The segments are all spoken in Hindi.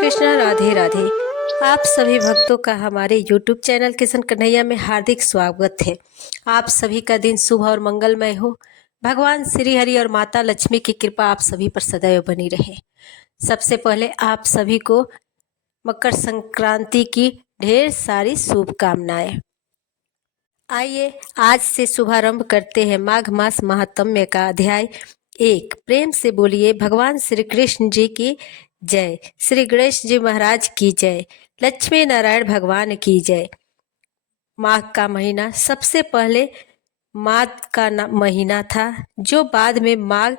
कृष्णा, राधे राधे। आप सभी भक्तों का हमारे YouTube चैनल किशन कन्हैया में हार्दिक स्वागत है। आप सभी का दिन शुभ और मंगलमय हो। भगवान श्री हरि और माता लक्ष्मी की कृपा आप सभी पर सदैव बनी रहे। सबसे पहले आप सभी को मकर संक्रांति की ढेर सारी शुभकामनाएं। आइए आज से शुभारंभ करते हैं माघ मास महात्म्य का अध्याय 1। प्रेम से बोलिए भगवान श्री कृष्ण जी की जय, श्री गणेश जी महाराज की जय, लक्ष्मी नारायण भगवान की जय। माघ का महीना सबसे पहले माघ का महीना था, जो बाद में माघ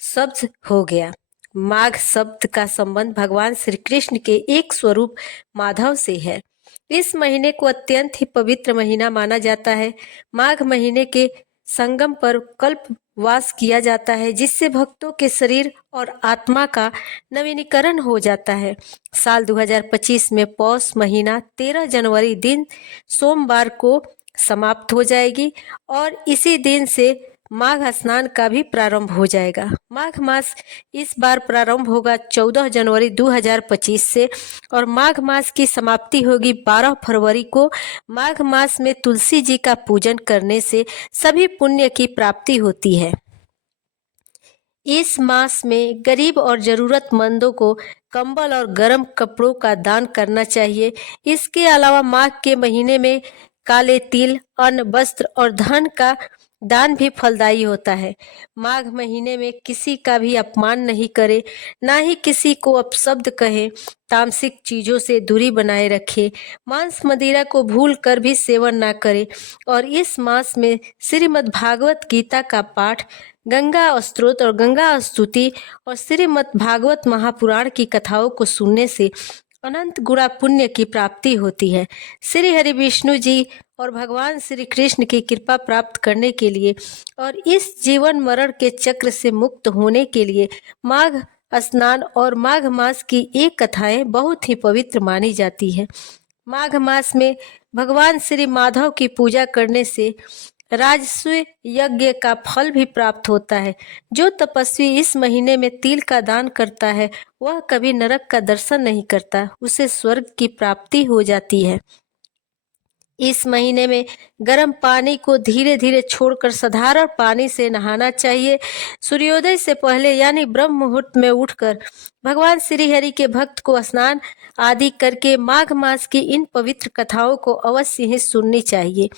शब्द हो गया। माघ शब्द का संबंध भगवान श्री कृष्ण के एक स्वरूप माधव से है। इस महीने को अत्यंत ही पवित्र महीना माना जाता है। माघ महीने के संगम पर कल्पवास किया जाता है, जिससे भक्तों के शरीर और आत्मा का नवीनीकरण हो जाता है। साल 2025 में पौष महीना 13 जनवरी दिन सोमवार को समाप्त हो जाएगी और इसी दिन से माघ स्नान का भी प्रारंभ हो जाएगा। माघ मास इस बार प्रारंभ होगा 14 जनवरी 2025 से और माघ मास की समाप्ति होगी 12 फरवरी को। माघ मास में तुलसी जी का पूजन करने से सभी पुण्य की प्राप्ति होती है। इस मास में गरीब और जरूरतमंदों को कंबल और गर्म कपड़ों का दान करना चाहिए। इसके अलावा माघ के महीने में काले तिल, अन्न, वस्त्र और धन का दान भी फलदायी होता है। माघ महीने में किसी का भी अपमान नहीं करे, ना ही किसी को अपशब्द कहे। तामसिक चीजों से दूरी बनाए रखे। मांस मदिरा को भूल कर भी सेवन ना करे और इस मास में श्रीमद् भागवत गीता का पाठ, गंगा स्तोत्र और गंगा स्तुति और श्रीमद् भागवत महापुराण की कथाओं को सुनने से अनंत गुणा पुण्य की प्राप्ति होती है। श्री हरि विष्णु जी और भगवान श्री कृष्ण की कृपा प्राप्त करने के लिए और इस जीवन मरण के चक्र से मुक्त होने के लिए माघ स्नान और माघ मास की एक कथाएं बहुत ही पवित्र मानी जाती है। माघ मास में भगवान श्री माधव की पूजा करने से राजस्व यज्ञ का फल भी प्राप्त होता है। जो तपस्वी इस महीने में तिल का दान करता है वह कभी नरक का दर्शन नहीं करता, उसे स्वर्ग की प्राप्ति हो जाती है। इस महीने में गर्म पानी को धीरे धीरे छोड़कर साधारण पानी से नहाना चाहिए। सूर्योदय से पहले यानी ब्रह्म मुहूर्त में उठकर भगवान श्री हरि के भक्त को स्नान आदि करके माघ मास की इन पवित्र कथाओं को अवश्य ही सुननी चाहिए।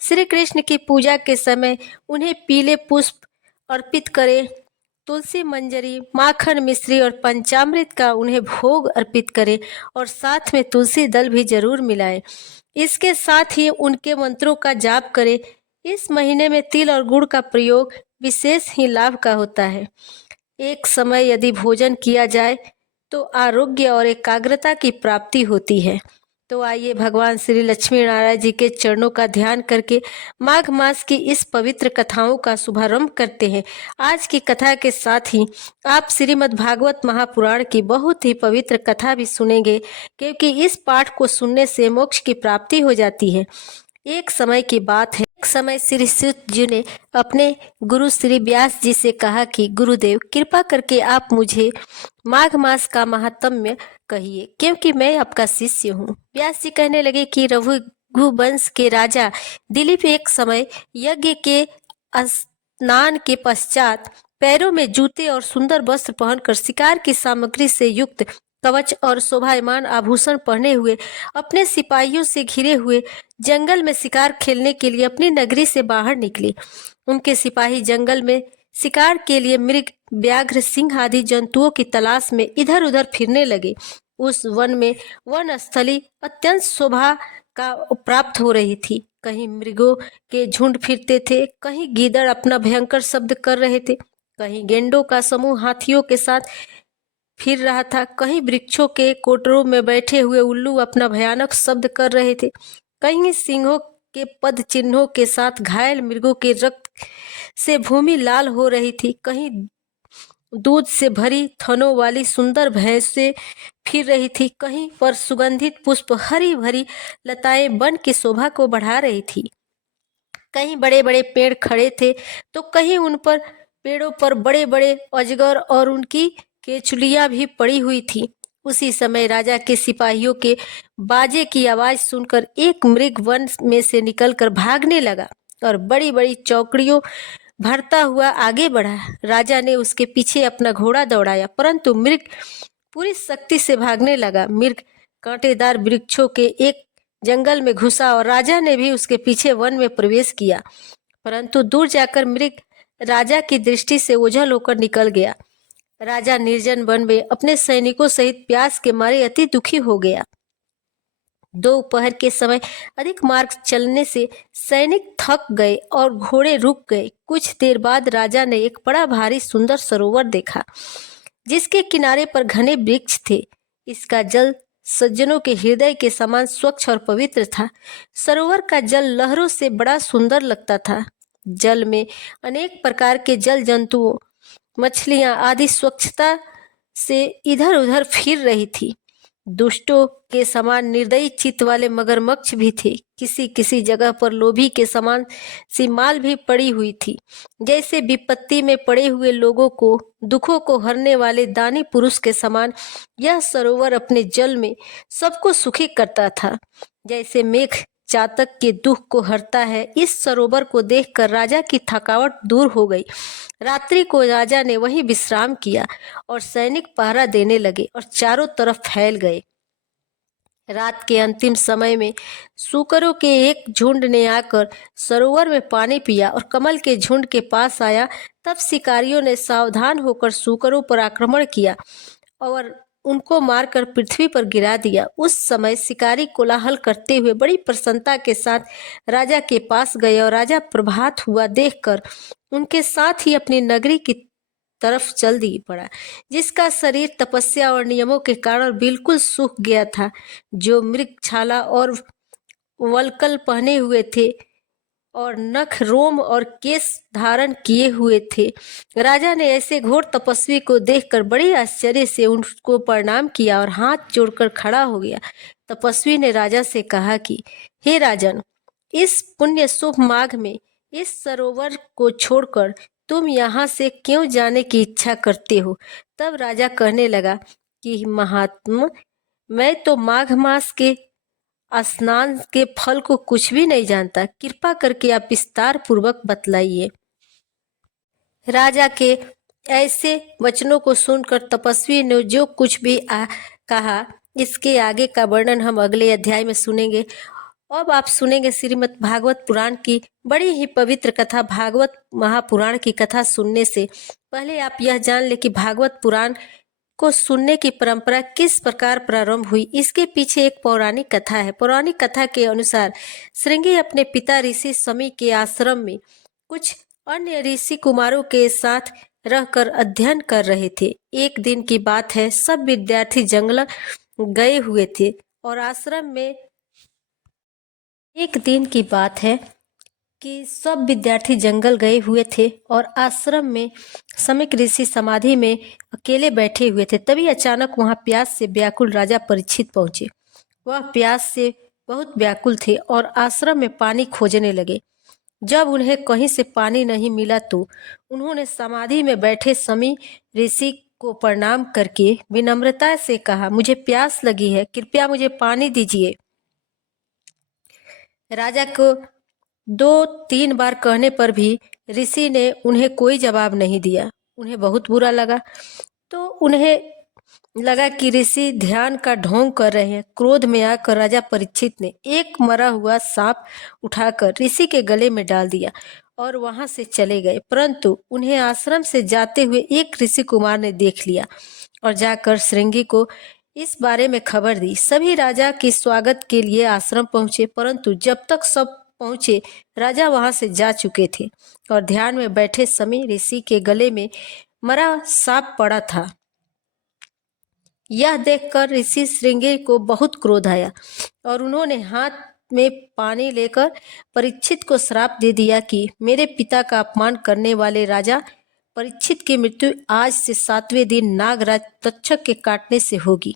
श्री कृष्ण की पूजा के समय उन्हें पीले पुष्प अर्पित करें। तुलसी मंजरी, माखन मिश्री और पंचामृत का उन्हें भोग अर्पित करें और साथ में तुलसी दल भी जरूर मिलाएं। इसके साथ ही उनके मंत्रों का जाप करें। इस महीने में तिल और गुड़ का प्रयोग विशेष ही लाभ का होता है। एक समय यदि भोजन किया जाए तो आरोग्य और एकाग्रता की प्राप्ति होती है। तो आइए भगवान श्री लक्ष्मी नारायण जी के चरणों का ध्यान करके माघ मास की इस पवित्र कथाओं का शुभारंभ करते हैं। आज की कथा के साथ ही आप श्रीमद् भागवत महापुराण की बहुत ही पवित्र कथा भी सुनेंगे, क्योंकि इस पाठ को सुनने से मोक्ष की प्राप्ति हो जाती है। एक समय की बात है, एक समय श्री सूत जी ने अपने गुरु श्री व्यास जी से कहा कि गुरुदेव, कृपा करके आप मुझे माघ मास का महात्म्य कहिए, क्योंकि मैं आपका शिष्य हूँ। व्यास जी कहने लगे कि रघुवंश के राजा दिलीप एक समय यज्ञ के स्नान के पश्चात पैरों में जूते और सुंदर वस्त्र पहनकर शिकार की सामग्री से युक्त कवच और शोभायमान आभूषण पहने हुए अपने सिपाहियों से घिरे हुए जंगल में शिकार खेलने के लिए अपनी नगरी से बाहर निकले। उनके सिपाही जंगल में शिकार के लिए मृग, व्याघ्र, सिंह आदि जंतुओं की तलाश में इधर उधर फिरने लगे। उस वन में वन स्थली अत्यंत शोभा का प्राप्त हो रही थी। कहीं मृगों के झुंड फिरते थे, कहीं गीदड़ अपना भयंकर शब्द कर रहे थे, कहीं गेंडों का समूह हाथियों के साथ फिर रहा था, कहीं वृक्षों के कोटरों में बैठे हुए उल्लू अपना भयानक शब्द कर रहे थे, कहीं सिंहों के पद चिन्हों के साथ घायल मृगों के रक्त से भूमि लाल हो रही थी, कहीं दूध से भरी थनों वाली सुंदर भैंसें फिर रही थी, कहीं पर सुगंधित पुष्प हरी भरी लताएं वन की शोभा को बढ़ा रही थी। कहीं बड़े बड़े पेड़ खड़े थे तो कहीं उन पर पेड़ों पर बड़े बड़े अजगर और उनकी केचुलियां भी पड़ी हुई थी। उसी समय राजा के सिपाहियों के बाजे की आवाज सुनकर एक मृग वन में से निकलकर भागने लगा और बड़ी बड़ी चौकड़ियों भरता हुआ आगे बढ़ा। राजा ने उसके पीछे अपना घोड़ा दौड़ाया, परंतु मृग पूरी शक्ति से भागने लगा। मृग कांटेदार वृक्षों के एक जंगल में घुसा और राजा ने भी उसके पीछे वन में प्रवेश किया, परंतु दूर जाकर मृग राजा की दृष्टि से ओझल होकर निकल गया। राजा निर्जन वन में अपने सैनिकों सहित प्यास के मारे अति दुखी हो गया। दोपहर के समय अधिक मार्ग चलने से सैनिक थक गए और घोड़े रुक गए। कुछ देर बाद राजा ने एक बड़ा भारी सुंदर सरोवर देखा, जिसके किनारे पर घने वृक्ष थे। इसका जल सज्जनों के हृदय के समान स्वच्छ और पवित्र था। सरोवर का जल लहरों से बड़ा सुंदर लगता था। जल में अनेक प्रकार के जल जंतुओं, मछलियां आदि स्वच्छता से इधर उधर फिर रही थी। दुष्टों के समान निर्दयी चित्त वाले मगरमच्छ भी थे। किसी किसी जगह पर लोभी के समान सी माल भी पड़ी हुई थी। जैसे विपत्ति में पड़े हुए लोगों को, दुखों को हरने वाले दानी पुरुष के समान यह सरोवर अपने जल में सबको सुखी करता था। जैसे मेघ चातक के दुख को हरता है, इस सरोवर को देखकर राजा की थकावट दूर हो गई। रात्रि को राजा ने वहीं विश्राम किया और सैनिक पहरा देने लगे और चारों तरफ फैल गए। रात के अंतिम समय में सूकरों के एक झुंड ने आकर सरोवर में पानी पिया और कमल के झुंड के पास आया। तब शिकारियों ने सावधान होकर सूकरों पर आक्रमण किया और उनको मारकर पृथ्वी पर गिरा दिया। उस समय शिकारी कोलाहल करते हुए बड़ी प्रसन्नता के साथ राजा के पास गए और राजा प्रभात हुआ देखकर उनके साथ ही अपनी नगरी की तरफ चल दी पड़ा, जिसका शरीर तपस्या और नियमों के कारण बिल्कुल सूख गया था। जो मृग छाला और वल्कल पहने हुए थे और नख, रोम और केश धारण किए हुए थे। राजा ने ऐसे घोर तपस्वी को देखकर बड़े आश्चर्य से उनको प्रणाम किया और हाथ जोड़कर खड़ा हो गया। तपस्वी ने राजा से कहा कि हे राजन, इस पुण्य शुभ माघ में इस सरोवर को छोड़कर तुम यहाँ से क्यों जाने की इच्छा करते हो? तब राजा कहने लगा कि महात्मा, मैं तो माघ मास के स्नान के फल को कुछ भी नहीं जानता। कृपा करके आप विस्तार पूर्वक बतलाइए। राजा के ऐसे वचनों को सुनकर तपस्वी ने जो कुछ भी कहा, इसके आगे का वर्णन हम अगले अध्याय में सुनेंगे। अब आप सुनेंगे श्रीमद् भागवत पुराण की बड़ी ही पवित्र कथा। भागवत महापुराण की कथा सुनने से पहले आप यह जान ले कि भागवत पुराण को सुनने की परंपरा किस प्रकार प्रारंभ हुई। इसके पीछे एक पौराणिक कथा है। पौराणिक कथा के अनुसार श्रृंगी अपने पिता ऋषि शमी के आश्रम में कुछ अन्य ऋषि कुमारों के साथ रहकर अध्ययन कर रहे थे। एक दिन की बात है, सब विद्यार्थी जंगल गए हुए थे और आश्रम में एक दिन की बात है कि सब विद्यार्थी जंगल गए हुए थे और आश्रम में समीक ऋषि समाधि में अकेले बैठे हुए थे। तभी अचानक वहां प्यास से व्याकुल राजा परीक्षित पहुंचे। वह प्यास से बहुत व्याकुल थे और आश्रम में पानी खोजने लगे। जब उन्हें कहीं से पानी नहीं मिला तो उन्होंने समाधि में बैठे समी ऋषि को प्रणाम करके विनम्रता से कहा, मुझे प्यास लगी है, कृपया मुझे पानी दीजिए। राजा को 2-3 बार कहने पर भी ऋषि ने उन्हें कोई जवाब नहीं दिया। उन्हें बहुत बुरा लगा। तो उन्हें लगा कि ऋषि ध्यान का ढोंग कर रहे हैं। क्रोध में आकर राजा परीक्षित ने एक मरा हुआ सांप उठाकर ऋषि के गले में डाल दिया और वहां से चले गए। परंतु उन्हें आश्रम से जाते हुए एक ऋषि कुमार ने देख लिया और जाकर श्रृंगी को इस बारे में खबर दी। सभी राजा के स्वागत के लिए आश्रम पहुंचे, परंतु जब तक सब पहुंचे राजा वहां से जा चुके थे और ध्यान में बैठे समी ऋषि के गले में मरा सांप पड़ा था। यह देखकर ऋषि श्रृंगी को बहुत क्रोध आया और उन्होंने हाथ में पानी लेकर परीक्षित को श्राप दे दिया कि मेरे पिता का अपमान करने वाले राजा परीक्षित की मृत्यु आज से 7वें दिन नागराज तक्षक के काटने से होगी।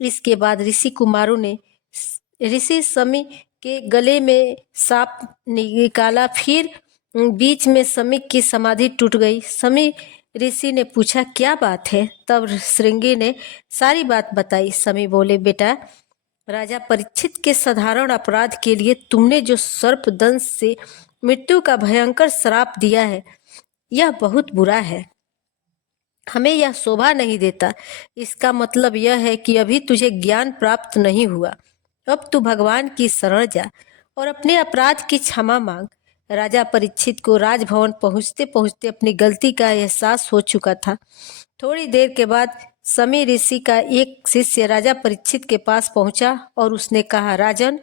इसके बाद ऋषि कुमारों ने ऋषि समी के गले में सांप निकाला। फिर बीच में समी की समाधि टूट गई। समी ऋषि ने पूछा, क्या बात है? तब श्रृंगी ने सारी बात बताई। समी बोले, बेटा, राजा परीक्षित के साधारण अपराध के लिए तुमने जो सर्प दंश से मृत्यु का भयंकर श्राप दिया है, यह बहुत बुरा है। हमें यह शोभा नहीं देता। इसका मतलब यह है कि अभी तुझे ज्ञान प्राप्त नहीं हुआ। अब तू भगवान की शरण जा और अपने अपराध की क्षमा मांग। राजा परीक्षित को राजभवन पहुंचते पहुंचते अपनी गलती का एहसास हो चुका था। थोड़ी देर के बाद समी ऋषि का एक शिष्य राजा परीक्षित के पास पहुंचा और उसने कहा, राजन,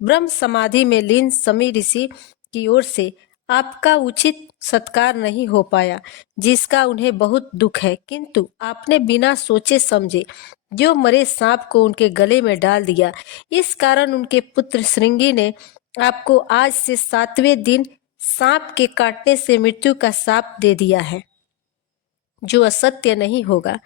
ब्रह्म समाधि में लीन समी ऋषि की ओर से आपका उचित सत्कार नहीं हो पाया, जिसका उन्हें बहुत दुख है। किंतु आपने बिना सोचे समझे जो मरे सांप को उनके गले में डाल दिया। इस कारण उनके पुत्र श्रृंगी ने आपको आज से 7वें दिन सांप के काटने से मृत्यु का शाप दे दिया है, जो असत्य नहीं होगा।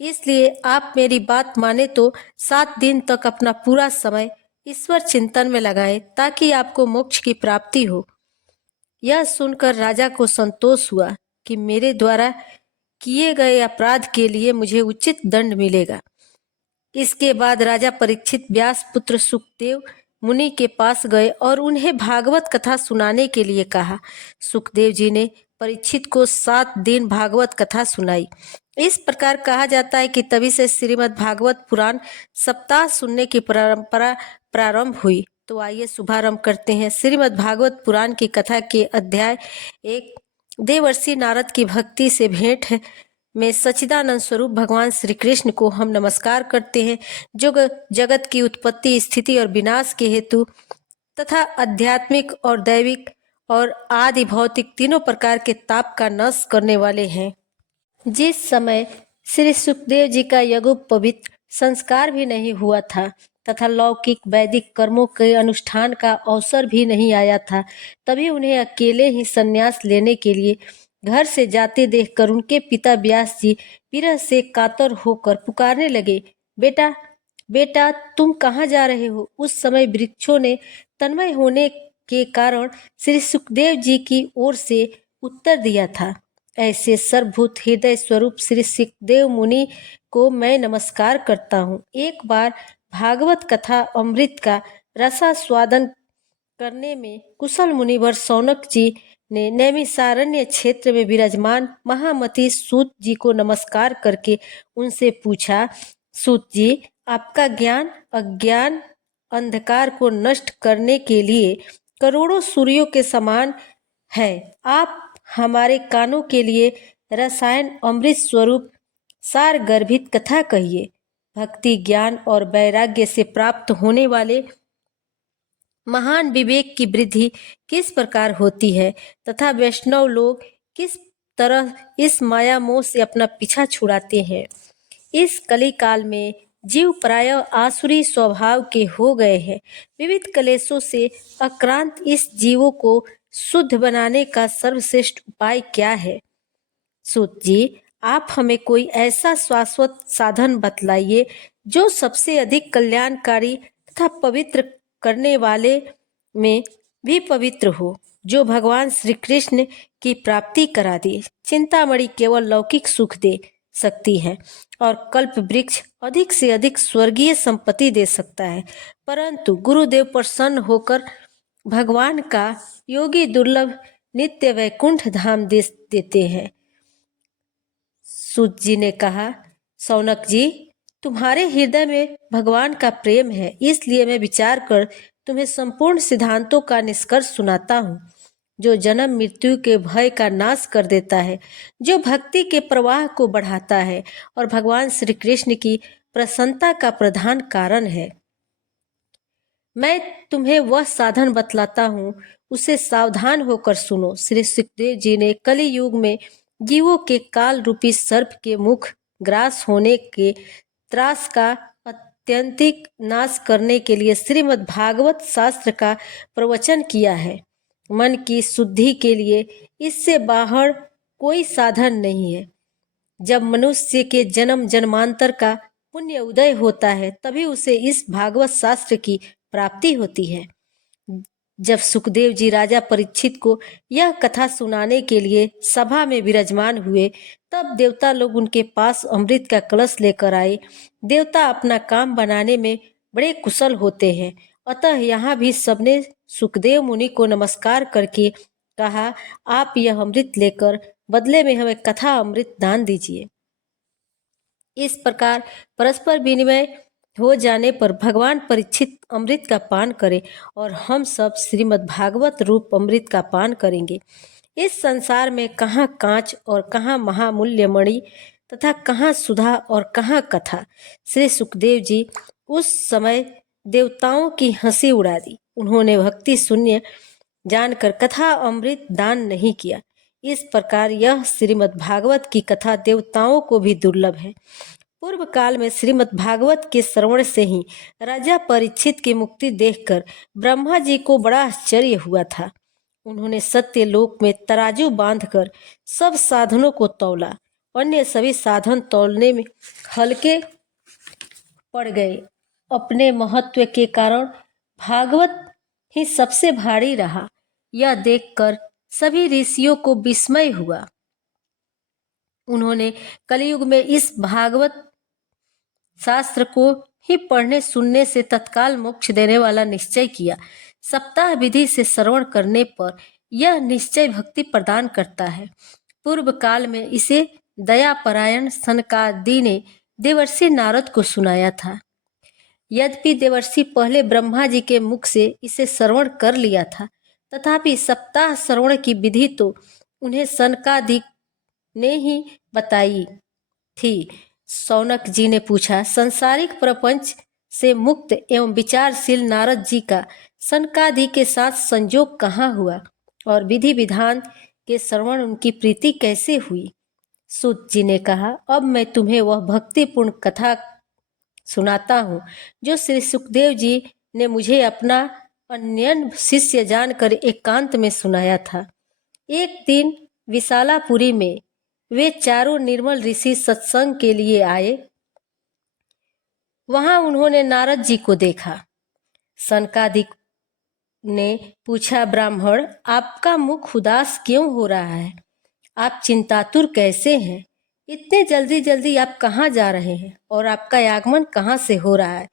इसलिए आप मेरी बात माने तो 7 दिन तक अपना पूरा समय ईश्वर चिंतन में लगाएं, ताकि आपको मोक्ष की प्राप्ति हो। यह सुनकर राजा को संतोष हुआ कि मेरे द्वारा किए गए अपराध के लिए मुझे उचित दंड मिलेगा। इसके बाद राजा परीक्षित व्यास पुत्र सुखदेव मुनि के पास गए और उन्हें भागवत कथा सुनाने के लिए कहा। सुखदेव जी ने परीक्षित को 7 दिन भागवत कथा सुनाई। इस प्रकार कहा जाता है कि तभी से श्रीमद् भागवत पुराण सप्ताह सुनने की परंपरा प्रारंभ हुई। तो आइए शुभारंभ करते हैं श्रीमद् भागवत पुराण की कथा के अध्याय 1। देवर्षि नारद की भक्ति से भेंट है में सच्चिदानंद स्वरूप भगवान श्री कृष्ण को हम नमस्कार करते हैं, जो जगत की उत्पत्ति, स्थिति और विनाश के हेतु तथा आध्यात्मिक और दैविक और आदि भौतिक तीनों प्रकार के ताप का नाश करने वाले हैं। जिस समय श्री सुखदेव जी का यज्ञोपवीत संस्कार भी नहीं हुआ था तथा लौकिक वैदिक कर्मों के अनुष्ठान का अवसर भी नहीं आया था, तभी उन्हें अकेले ही संन्यास लेने के लिए घर से जाते देखकर उनके पिता व्यास जी विरह से कातर होकर पुकारने लगे, बेटा, बेटा, तुम कहाँ जा रहे हो? उस समय वृक्षों ने तन्मय होने के कारण श्री सुखदेव जी की ओर से उत्तर दिया था, ऐसे सर्वभूत हृदय स्वरूप श्री सुखदेव मुनि को मैं नमस्कार करता हूँ। एक बार भागवत कथा अमृत का रसास्वादन करने में कुशल मुनिवर शौनक जी ने नैमिषारण्य क्षेत्र में विराजमान महामती सूत जी को नमस्कार करके उनसे पूछा, सूत जी, आपका ज्ञान अज्ञान अंधकार को नष्ट करने के लिए करोड़ों सूर्यों के समान है। आप हमारे कानों के लिए रसायन अमृत स्वरूप सार गर्भित कथा कहिए। भक्ति, ज्ञान और वैराग्य से प्राप्त होने वाले महान विवेक की वृद्धि किस प्रकार होती है तथा वैष्णव लोग किस तरह इस माया मोह से अपना पीछा छुड़ाते हैं। इस कली काल में जीव प्रायः आसुरी स्वभाव के हो गए हैं। विविध क्लेशों से आक्रांत इस जीवों को शुद्ध बनाने का सर्वश्रेष्ठ उपाय क्या है? सूत जी, आप हमें कोई ऐसा शाश्वत साधन बतलाइए जो सबसे अधिक कल्याणकारी तथा पवित्र करने वाले में भी पवित्र हो, जो भगवान श्री कृष्ण की प्राप्ति करा दे। चिंतामणि केवल लौकिक सुख दे सकती है और कल्प वृक्ष अधिक से अधिक स्वर्गीय संपत्ति दे सकता है, परंतु गुरुदेव प्रसन्न होकर भगवान का योगी दुर्लभ नित्य वैकुंठ धाम दे देते हैं। सूत जी ने कहा, शौनक जी, तुम्हारे हृदय में भगवान का प्रेम है, इसलिए मैं विचार कर तुम्हें संपूर्ण सिद्धांतों का निष्कर्ष सुनाता हूँ, जो जन्म मृत्यु के भय का नाश कर देता है, जो भक्ति के प्रवाह को बढ़ाता है और भगवान श्री कृष्ण की प्रसन्नता का प्रधान कारण है। मैं तुम्हें वह साधन बतलाता हूँ, उसे सावधान होकर सुनो। श्री सुखदेव जी ने कलि युग में जीवों के काल रूपी सर्प के मुख ग्रास होने के त्रास का अत्यंतिक नाश करने के लिए श्रीमद् भागवत शास्त्र का प्रवचन किया है। मन की शुद्धि के लिए इससे बाहर कोई साधन नहीं है। जब मनुष्य के जन्म जन्मांतर का पुण्य उदय होता है, तभी उसे इस भागवत शास्त्र की प्राप्ति होती है। जब सुखदेव जी राजा परीक्षित को यह कथा सुनाने के लिए सभा में विराजमान हुए, तब देवता लोग उनके पास अमृत का कलश लेकर आए। देवता अपना काम बनाने में बड़े कुशल होते हैं, अतः यहाँ भी सबने सुखदेव मुनि को नमस्कार करके कहा, आप यह अमृत लेकर बदले में हमें कथा अमृत दान दीजिए। इस प्रकार परस्पर विनिमय हो जाने पर भगवान परीक्षित अमृत का पान करें और हम सब श्रीमद् भागवत रूप अमृत का पान करेंगे। इस संसार में कहाँ कांच और कहाँ महामूल्य मणि तथा कहाँ सुधा और कहाँ कथा। श्री सुखदेव जी उस समय देवताओं की हंसी उड़ा दी। उन्होंने भक्ति शून्य जानकर कथा अमृत दान नहीं किया। इस प्रकार यह श्रीमद् भागवत की कथा देवताओं को भी दुर्लभ है। पूर्व काल में श्रीमद् भागवत के श्रवण से ही राजा परीक्षित की मुक्ति देखकर ब्रह्मा जी को बड़ा आश्चर्य हुआ था। उन्होंने सत्य लोक में तराजू बांधकर सब साधनों को तौला। अन्य सभी साधन तौलने में हल्के पड़ गए। अपने महत्व के कारण भागवत ही सबसे भारी रहा। यह देखकर सभी ऋषियों को विस्मय हुआ। उन्होंने कलयुग में इस भागवत शास्त्र को ही पढ़ने सुनने से तत्काल मोक्ष देने वाला निश्चय किया। सप्ताह विधि से श्रवण करने पर यह निश्चय भक्ति प्रदान करता है। पूर्व काल में इसे दयापरायण सनकादि ने देवर्षि नारद को सुनाया था। यद्यपि देवर्षि पहले ब्रह्मा जी के मुख से इसे श्रवण कर लिया था, तथापि सप्ताह श्रवण की विधि तो उन्हें सनकादि ने ही बताई थी। शौनक जी ने पूछा, संसारिक प्रपंच से मुक्त एवं विचारशील नारद जी का सनकादि के साथ संयोग कहाँ हुआ और विधि विधान के श्रवण उनकी प्रीति कैसे हुई? सूत जी ने कहा, अब मैं तुम्हें वह भक्तिपूर्ण कथा सुनाता हूँ जो श्री सुखदेव जी ने मुझे अपना अन्य शिष्य जानकर एकांत में सुनाया था। एक दिन विशालापुरी में वे चारों निर्मल ऋषि सत्संग के लिए आए। वहां उन्होंने नारद जी को देखा। सनकादिक ने पूछा, ब्राह्मण, आपका मुख उदास क्यों हो रहा है? आप चिंतातुर कैसे हैं? इतने जल्दी जल्दी आप कहाँ जा रहे हैं और आपका आगमन कहाँ से हो रहा है?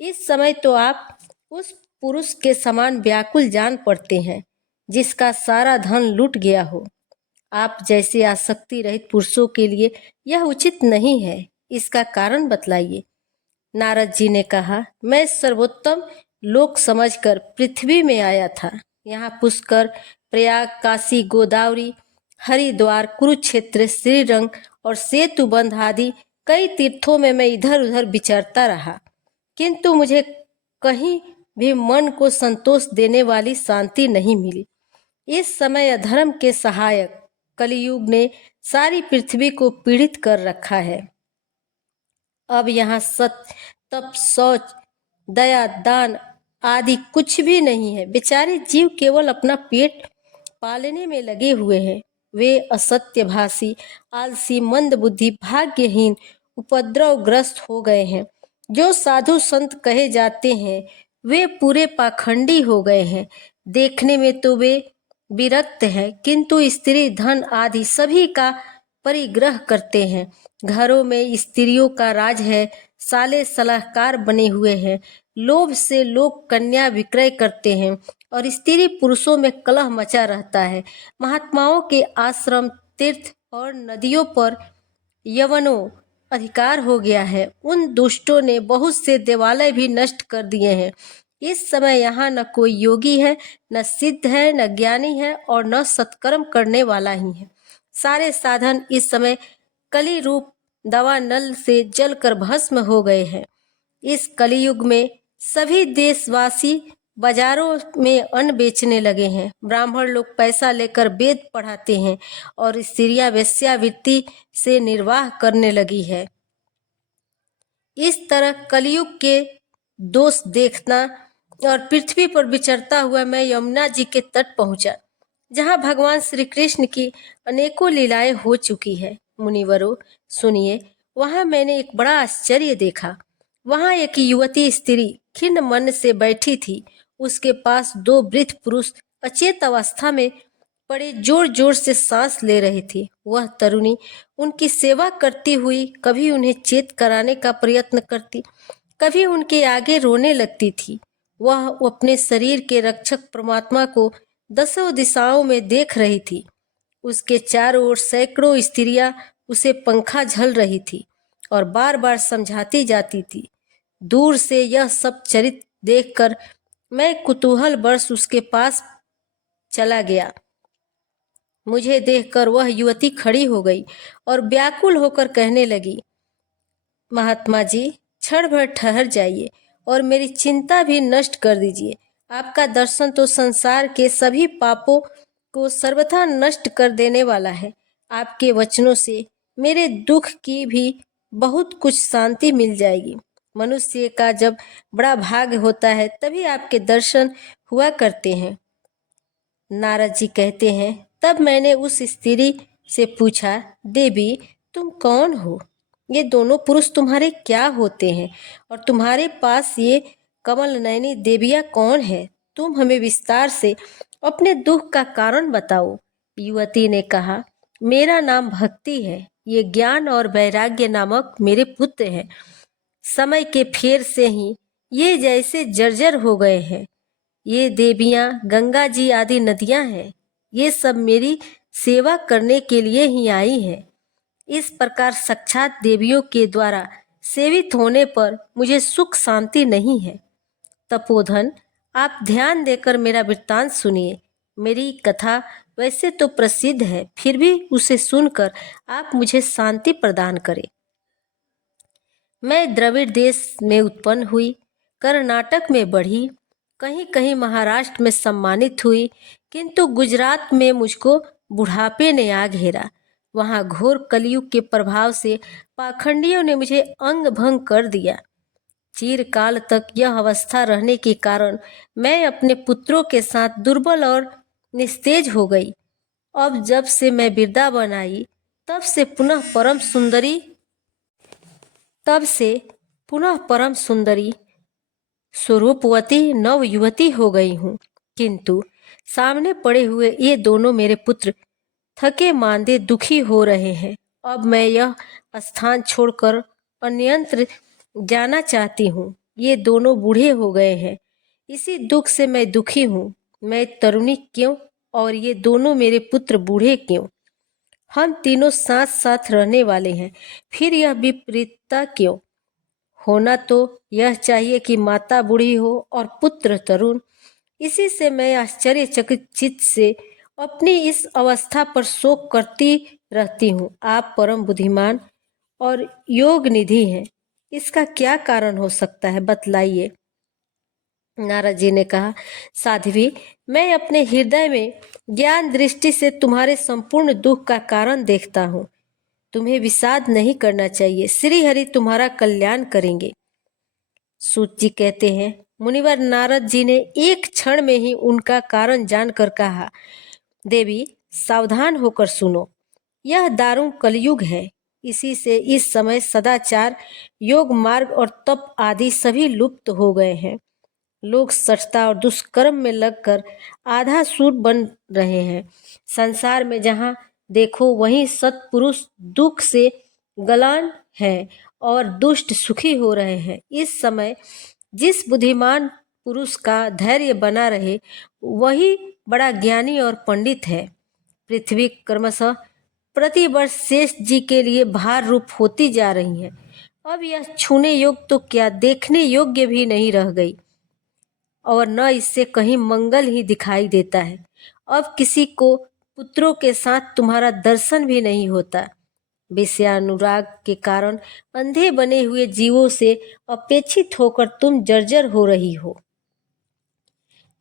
इस समय तो आप उस पुरुष के समान व्याकुल जान पड़ते हैं जिसका सारा धन लूट गया हो। आप जैसे आसक्ति रहित पुरुषों के लिए यह उचित नहीं है, इसका कारण बतलाइए। नारद जी ने कहा, मैं सर्वोत्तम लोक समझकर पृथ्वी में आया था। यहाँ पुष्कर, प्रयाग, काशी, गोदावरी, हरिद्वार, कुरुक्षेत्र, श्रीरंग और सेतुबंध आदि कई तीर्थों में मैं इधर उधर विचरता रहा, किंतु मुझे कहीं भी मन को संतोष देने वाली शांति नहीं मिली। इस समय अधर्म के सहायक कलियुग ने सारी पृथ्वी को पीड़ित कर रखा है। अब यहाँ सत्य, तप, शौच, दया, दान आदि कुछ भी नहीं है। बेचारे जीव केवल अपना पेट पालने में लगे हुए हैं। वे असत्यभाषी, आलसी, मंदबुद्धि, भाग्यहीन, उपद्रवग्रस्त हो गए हैं। जो साधु संत कहे जाते हैं वे पूरे पाखंडी हो गए हैं। देखने में तो वे विरक्त हैं, किंतु स्त्री, धन आदि सभी का परिग्रह करते हैं। घरों में स्त्रियों का राज है। साले सलाहकार बने हुए हैं। लोभ से लोग कन्या विक्रय करते हैं और स्त्री पुरुषों में कलह मचा रहता है। महात्माओं के आश्रम, तीर्थ और नदियों पर यवनों अधिकार हो गया है। उन दुष्टों ने बहुत से देवालय भी नष्ट कर दिए हैं। इस समय यहाँ न कोई योगी है, न सिद्ध है, न ज्ञानी है और न सत्कर्म करने वाला ही है। सारे साधन इस समय कली रूप दवा नल से जलकर भस्म हो गए हैं। इस कलियुग में सभी देशवासी बाजारों में अन्न बेचने लगे हैं। ब्राह्मण लोग पैसा लेकर वेद पढ़ाते हैं और स्त्रियां वेश्यावृत्ति से निर्वाह करने लगी है। इस तरह कलियुग के दोष देखना और पृथ्वी पर विचरता हुआ मैं यमुना जी के तट पहुंचा, जहां भगवान श्री कृष्ण की अनेकों लीलाएं हो चुकी है। मुनिवरों, सुनिए, वहां मैंने एक बड़ा आश्चर्य देखा। वहां एक युवती स्त्री खिन्न मन से बैठी थी उसके पास दो वृद्ध पुरुष अचेत अवस्था में पड़े जोर जोर से सांस ले रहे थे। वह तरुणी उनकी सेवा करती हुई कभी उन्हें चेत कराने का प्रयत्न करती, कभी उनके आगे रोने लगती थी। वह अपने शरीर के रक्षक परमात्मा को दसों दिशाओं में देख रही थी। उसके चारों ओर सैकड़ों स्त्रियां उसे पंखा झल रही थी और बार बार समझाती जाती थी। दूर से यह सब चरित्र देखकर मैं कुतूहल वर्ष उसके पास चला गया। मुझे देखकर वह युवती खड़ी हो गई और व्याकुल होकर कहने लगी, महात्मा जी, क्षण भर ठहर जाइए और मेरी चिंता भी नष्ट कर दीजिए। आपका दर्शन तो संसार के सभी पापों को सर्वथा नष्ट कर देने वाला है। आपके वचनों से मेरे दुख की भी बहुत कुछ शांति मिल जाएगी। मनुष्य का जब बड़ा भाग्य होता है तभी आपके दर्शन हुआ करते हैं। नारद जी कहते हैं, तब मैंने उस स्त्री से पूछा, देवी तुम कौन हो? ये दोनों पुरुष तुम्हारे क्या होते हैं और तुम्हारे पास ये कमल नयनी देवियाँ कौन है? तुम हमें विस्तार से अपने दुख का कारण बताओ। युवती ने कहा, मेरा नाम भक्ति है। ये ज्ञान और वैराग्य नामक मेरे पुत्र हैं। समय के फेर से ही ये जैसे जर्जर हो गए हैं। ये देवियाँ गंगा जी आदि नदियाँ हैं। ये सब मेरी सेवा करने के लिए ही आई हैं। इस प्रकार साक्षात देवियों के द्वारा सेवित होने पर मुझे सुख शांति नहीं है। तपोधन, आप ध्यान देकर मेरा वृत्तांत सुनिए। मेरी कथा वैसे तो प्रसिद्ध है, फिर भी उसे सुनकर आप मुझे शांति प्रदान करें। मैं द्रविड़ देश में उत्पन्न हुई, कर्नाटक में बढ़ी, कहीं कहीं महाराष्ट्र में सम्मानित हुई, किंतु गुजरात में मुझको बुढ़ापे ने आ घेरा। वहाँ घोर कलयुग के प्रभाव से पाखंडियों ने मुझे अंग भंग कर दिया। चिरकाल तक यह अवस्था रहने के कारण मैं अपने पुत्रों के साथ दुर्बल और निस्तेज हो गई। अब जब से मैं वृंदावन आई तब से पुनः परम सुंदरी स्वरूपवती नव युवती हो गई हूँ। किंतु सामने पड़े हुए ये दोनों मेरे पुत्र थके मांदे दुखी हो रहे हैं। अब मैं यह स्थान छोड़कर अन्यत्र जाना चाहती हूँ। ये दोनों बूढ़े हो गए हैं, इसी दुख से मैं दुखी हूँ। मैं तरुणी क्यों और ये दोनों मेरे पुत्र बूढ़े क्यों? हम तीनों साथ साथ रहने वाले हैं, फिर यह विपरीतता क्यों? होना तो यह चाहिए कि माता बूढ़ी हो और पुत्र तरुण। इसी से मैं आश्चर्यचकित से अपनी इस अवस्था पर शोक करती रहती हूँ। आप परम बुद्धिमान और योग निधि हैं, इसका क्या कारण हो सकता है, बतलाइए। नारद जी ने कहा, साध्वी, मैं अपने हृदय में ज्ञान दृष्टि से तुम्हारे संपूर्ण दुख का कारण देखता हूँ। तुम्हें विषाद नहीं करना चाहिए, श्री हरि तुम्हारा कल्याण करेंगे। सूत जी कहते हैं, मुनिवर नारद जी ने एक क्षण में ही उनका कारण जानकर कहा, देवी सावधान होकर सुनो, यह दारुण कलयुग है। इसी से इस समय सदाचार, योग मार्ग और तप आदि सभी लुप्त हो गए हैं। लोग सठता और दुष्कर्म में लगकर आधा सूर बन रहे हैं। संसार में जहाँ देखो वहीं सत्पुरुष दुख से गलान है और दुष्ट सुखी हो रहे हैं। इस समय जिस बुद्धिमान पुरुष का धैर्य बना रहे वही बड़ा ज्ञानी और पंडित है। पृथ्वी क्रमशः प्रतिवर्ष शेष जी के लिए भार रूप होती जा रही है। अब यह छूने योग्य तो क्या, देखने योग्य भी नहीं रह गई और न इससे कहीं मंगल ही दिखाई देता है। अब किसी को पुत्रों के साथ तुम्हारा दर्शन भी नहीं होता। विषयानुराग के कारण अंधे बने हुए जीवों से अपेक्षित होकर तुम जर्जर हो रही हो।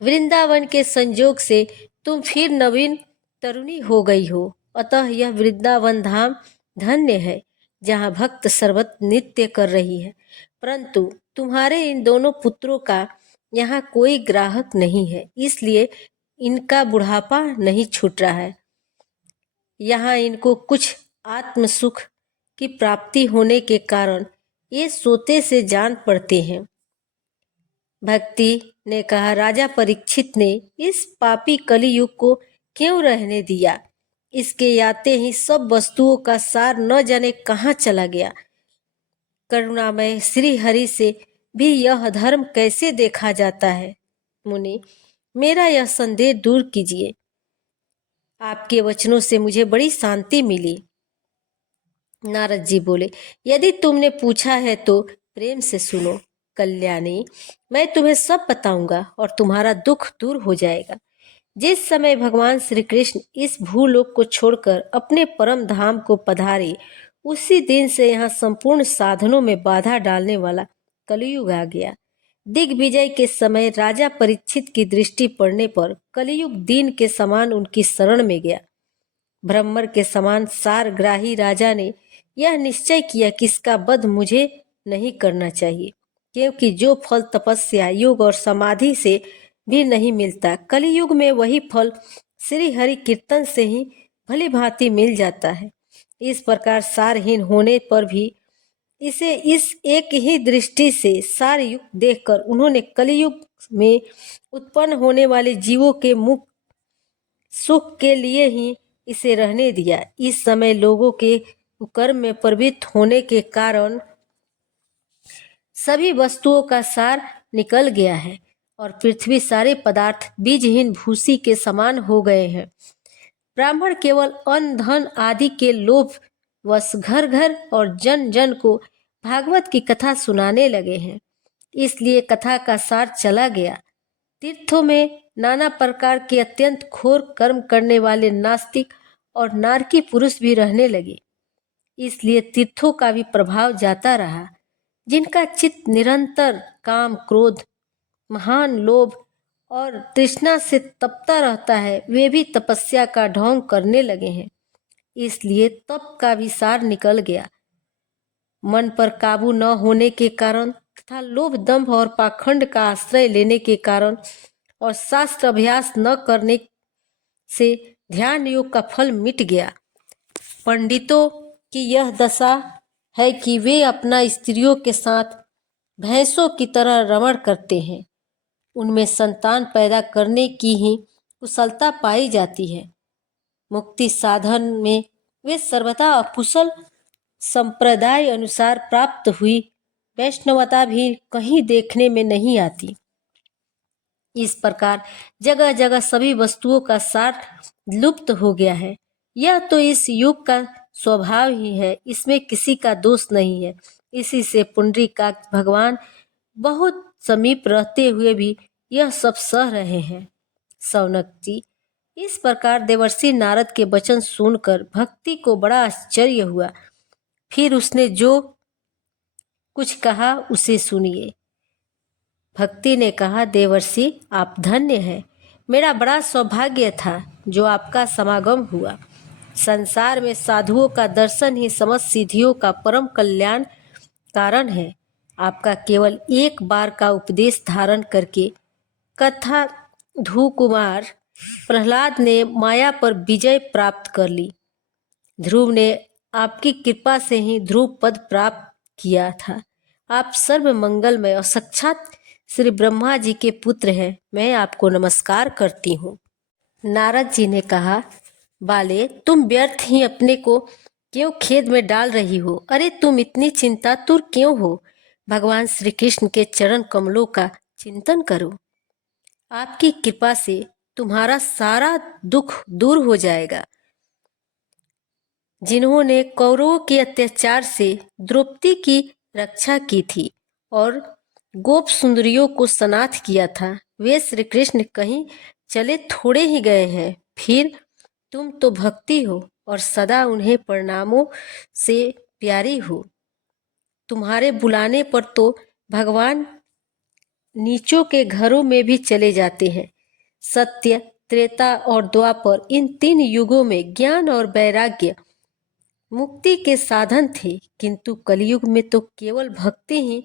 वृंदावन के संजोग से तुम फिर नवीन तरुणी हो गई हो। अतः यह वृंदावन धाम धन्य है, जहाँ भक्त सर्वत नित्य कर रही है। परंतु तुम्हारे इन दोनों पुत्रों का यहाँ कोई ग्राहक नहीं है, इसलिए इनका बुढ़ापा नहीं छूट रहा है। यहाँ इनको कुछ आत्म सुख की प्राप्ति होने के कारण ये सोते से जान पड़ते हैं। भक्ति ने कहा, राजा परीक्षित ने इस पापी कलियुग को क्यों रहने दिया? इसके आते ही सब वस्तुओं का सार न जाने कहाँ चला गया। करुणामय श्री हरि से भी यह धर्म कैसे देखा जाता है? मुनि, मेरा यह संदेह दूर कीजिए। आपके वचनों से मुझे बड़ी शांति मिली। नारद जी बोले, यदि तुमने पूछा है तो प्रेम से सुनो। कल्याणी, मैं तुम्हें सब बताऊंगा और तुम्हारा दुख दूर हो जाएगा। जिस समय भगवान श्री कृष्ण इस भूलोक को छोड़कर अपने परम धाम को पधारे, उसी दिन से यहाँ संपूर्ण साधनों में बाधा डालने वाला कलयुग आ गया। दिग्विजय के समय राजा परीक्षित की दृष्टि पड़ने पर कलयुग दीन के समान उनकी शरण में गया। ब्रह्मर के समान सारग्राही राजा ने यह निश्चय किया कि इसका वध मुझे नहीं करना चाहिए, क्योंकि जो फल तपस्या, योग और समाधि से भी नहीं मिलता, कलियुग में वही फल श्री हरि कीर्तन से ही भली भांति मिल जाता है। इस प्रकार सारहीन होने पर भी इसे इस एक ही दृष्टि से सारयुक्त देखकर उन्होंने कलियुग में उत्पन्न होने वाले जीवों के मुख सुख के लिए ही इसे रहने दिया। इस समय लोगों के कर्म में प्रवृत्त होने के कारण सभी वस्तुओं का सार निकल गया है और पृथ्वी सारे पदार्थ बीजहीन भूसी के समान हो गए हैं। ब्राह्मण केवल अन्न धन आदि के लोभ वश घर घर और जन जन को भागवत की कथा सुनाने लगे हैं। इसलिए कथा का सार चला गया। तीर्थों में नाना प्रकार के अत्यंत घोर कर्म करने वाले नास्तिक और नारकी पुरुष भी रहने लगे। इसलिए तीर्थों का भी प्रभाव जाता रहा। जिनका चित्त निरंतर काम, क्रोध, महान लोभ और तृष्णा से तपता रहता है, वे भी तपस्या का ढोंग करने लगे हैं। इसलिए तप का भी सार निकल गया। मन पर काबू न होने के कारण तथा लोभ, दंभ और पाखंड का आश्रय लेने के कारण और शास्त्र अभ्यास न करने से ध्यान योग का फल मिट गया। पंडितों की यह दशा है कि वे अपना स्त्रियों के साथ भैंसों की तरह रमण करते हैं। उनमें संतान पैदा करने की ही कुशलता पाई जाती है। मुक्ति साधन में वे सर्वथा अकुशल संप्रदाय अनुसार प्राप्त हुई वैष्णवता भी कहीं देखने में नहीं आती। इस प्रकार जगह जगह सभी वस्तुओं का सार लुप्त हो गया है। यह तो इस युग का स्वभाव ही है, इसमें किसी का दोष नहीं है। इसी से पुंडरीकाक्ष भगवान बहुत समीप रहते हुए भी यह सब सह रहे हैं। सौनक जी, इस प्रकार देवर्षि नारद के वचन सुनकर भक्ति को बड़ा आश्चर्य हुआ। फिर उसने जो कुछ कहा उसे सुनिए। भक्ति ने कहा, देवर्षि आप धन्य हैं। मेरा बड़ा सौभाग्य था जो आपका समागम हुआ। संसार में साधुओं का दर्शन ही समस्त सिद्धियों का परम कल्याण कारण है। आपका केवल एक बार का उपदेश धारण करके कथा धू कुमार प्रहलाद ने माया पर विजय प्राप्त कर ली। ध्रुव ने आपकी कृपा से ही ध्रुव पद प्राप्त किया था। आप सर्व मंगलमय और साक्षात श्री ब्रह्मा जी के पुत्र हैं। मैं आपको नमस्कार करती हूँ। नारद जी ने कहा, बाले, तुम व्यर्थ ही अपने को क्यों खेद में डाल रही हो? अरे तुम इतनी चिंतातुर क्यों हो? भगवान श्री कृष्ण के चरण कमलों का चिंतन करो। आपकी कृपा से तुम्हारा सारा दुख दूर हो जाएगा। जिन्होंने कौरवों के अत्याचार से द्रौपदी की रक्षा की थी और गोप सुंदरियों को सनाथ किया था, वे श्री कृष्ण कहीं चले थोड़े ही गए हैं। फिर तुम तो भक्ति हो और सदा उन्हें प्रणामों से प्यारी हो। तुम्हारे बुलाने पर तो भगवान नीचों के घरों में भी चले जाते हैं। सत्य, त्रेता और द्वापर, इन 3 युगों में ज्ञान और वैराग्य मुक्ति के साधन थे, किंतु कलयुग में तो केवल भक्ति ही